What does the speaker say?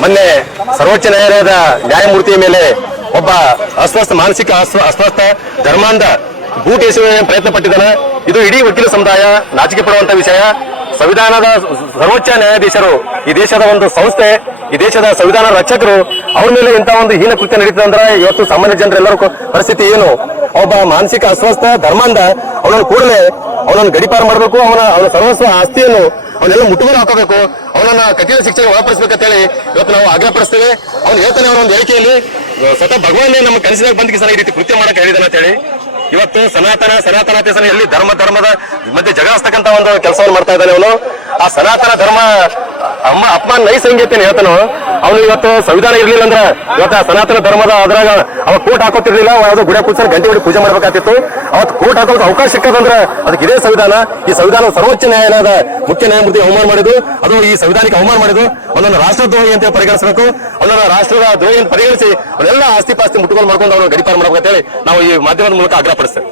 ಮೊನ್ನೆ ಸರ್ವೋಚ್ಚ ನ್ಯಾಯಾಲಯದ ನ್ಯಾಯಮೂರ್ತಿಯ ಮೇಲೆ ಒಬ್ಬ ಮಾನಸಿಕ ಅಸ್ವಸ್ಥ ಧರ್ಮಾಂಧ ಬೂಟ್ ಎಸೆಯುವ ಪ್ರಯತ್ನ ಪಟ್ಟಿದ್ದಾನೆ. ಇದು ಇಡೀ ವಕೀಲ ಸಮುದಾಯ ನಾಚಿಕೆ ಪಡುವಂತ ವಿಷಯ. ಸಂವಿಧಾನದ ಸರ್ವೋಚ್ಚ ನ್ಯಾಯಾಧೀಶರು, ಈ ದೇಶದ ಒಂದು ಸಂಸ್ಥೆ, ಈ ದೇಶದ ಸಂವಿಧಾನ ರಕ್ಷಕರು, ಅವ್ರ ಮೇಲೆ ಇಂತಹ ಒಂದು ಹೀನ ಕೃತ್ಯ ನಡೀತದೆ ಅಂದ್ರೆ ಇವತ್ತು ಸಾಮಾನ್ಯ ಜನರೆಲ್ಲರೂ ಪರಿಸ್ಥಿತಿ ಏನು? ಒಬ್ಬ ಮಾನಸಿಕ ಅಸ್ವಸ್ಥ ಧರ್ಮಾಂಧ ಅವನನ್ನು ಕೂಡಲೇ ಅವನನ್ನು ಗಡಿಪಾರು ಮಾಡಬೇಕು. ಅವನ ಸರ್ವಸ್ವ ಆಸ್ತಿಯನ್ನು ಅವನ್ನೆಲ್ಲ ಮುಟ್ಟುಗೋಲು ಹಾಕಬೇಕು. ಅವನನ್ನ ಕಠಿಣ ಶಿಕ್ಷೆಗೆ ಒಳಪಡಿಸಬೇಕಂತ ಹೇಳಿ ಇವತ್ತು ನಾವು ಆಗ್ರಹಪಡಿಸ್ತೇವೆ. ಅವನು ಹೇಳ್ತಾನೆ ಅವರ ಒಂದು ಹೇಳಿಕೆಯಲ್ಲಿ, ಸ್ವತಃ ಭಗವಾನೇ ನಮ್ಮ ಕನಸಿನಾಗ ಬಂದ ಈ ರೀತಿ ಕೃತ್ಯ ಮಾಡಕ್ಕೆ ಹೇಳಿದಾನೆ ಅಂತ ಹೇಳಿ. ಇವತ್ತು ಸನಾತನತೆ ಎಲ್ಲಿ ಧರ್ಮದ ಮಧ್ಯೆ ಜಗಳ ಹಸ್ತಕ್ಕಂತ ಒಂದು ಕೆಲಸವನ್ನು ಮಾಡ್ತಾ ಇದ್ದಾನೆ ಅವನು. ಆ ಸನಾತನ ಧರ್ಮ ಅಪಮಾನ ನೈಸಂಗೀತ ಹೇಳ್ತಾನೋ ಅವನು. ಇವತ್ತು ಸಂವಿಧಾನ ಇರ್ಲಿಲ್ಲ ಅಂದ್ರೆ ಇವತ್ತು ಆ ಸನಾತನ ಧರ್ಮದ ಅದ್ರಾಗ ಅವ ಕೋಟ್ ಹಾಕೋತಿರ್ಲಿಲ್ಲ. ಯಾವ್ದೋ ಗುಡಿ ಕೂತ್ಕೊಂಡು ಗಂಟೆ ಹೊಡಿ ಪೂಜೆ ಮಾಡ್ಬೇಕಾಗ್ತಿತ್ತು. ಅವತ್ತು ಕೋಟ್ ಹಾಕೋದು ಅವಕಾಶ ಸಿಕ್ಕದಂದ್ರೆ ಅದಕ್ಕೆ ಇದೇ ಸಂವಿಧಾನ. ಈ ಸಂವಿಧಾನ ಸರ್ವೋಚ್ಚ ನ್ಯಾಯಾಲಯದ ಮುಖ್ಯ ನ್ಯಾಯಮೂರ್ತಿ ಅವಮಾನ ಮಾಡಿದ್ದು, ಅದು ಈ ಸಂವಿಧಾನಕ್ಕೆ ಅವಮಾನ ಮಾಡಿದ್ದು. ಅವನನ್ನು ರಾಷ್ಟ್ರದ್ರೋಹಿ ಅಂತ ಪರಿಗಣಿಸಬೇಕು. ಅವನನ್ನು ರಾಷ್ಟ್ರದ ದ್ರೋಹಿ ಅಂತ ಪರಿಗಣಿಸಿ ಅವನ್ನೆಲ್ಲ ಆಸ್ತಿ ಪಾಸ್ತಿ ಮುಟ್ಟುಗೋಲು ಮಾಡ್ಕೊಂಡು ಅವನು ಗಡಿಪಾರು ಮಾಡ್ಬೇಕಂತ ಹೇಳಿ ನಾವು ಈ ಮಾಧ್ಯಮದ ಮೂಲಕ ಆಗ್ರಹಪಡಿಸ್ತೇವೆ.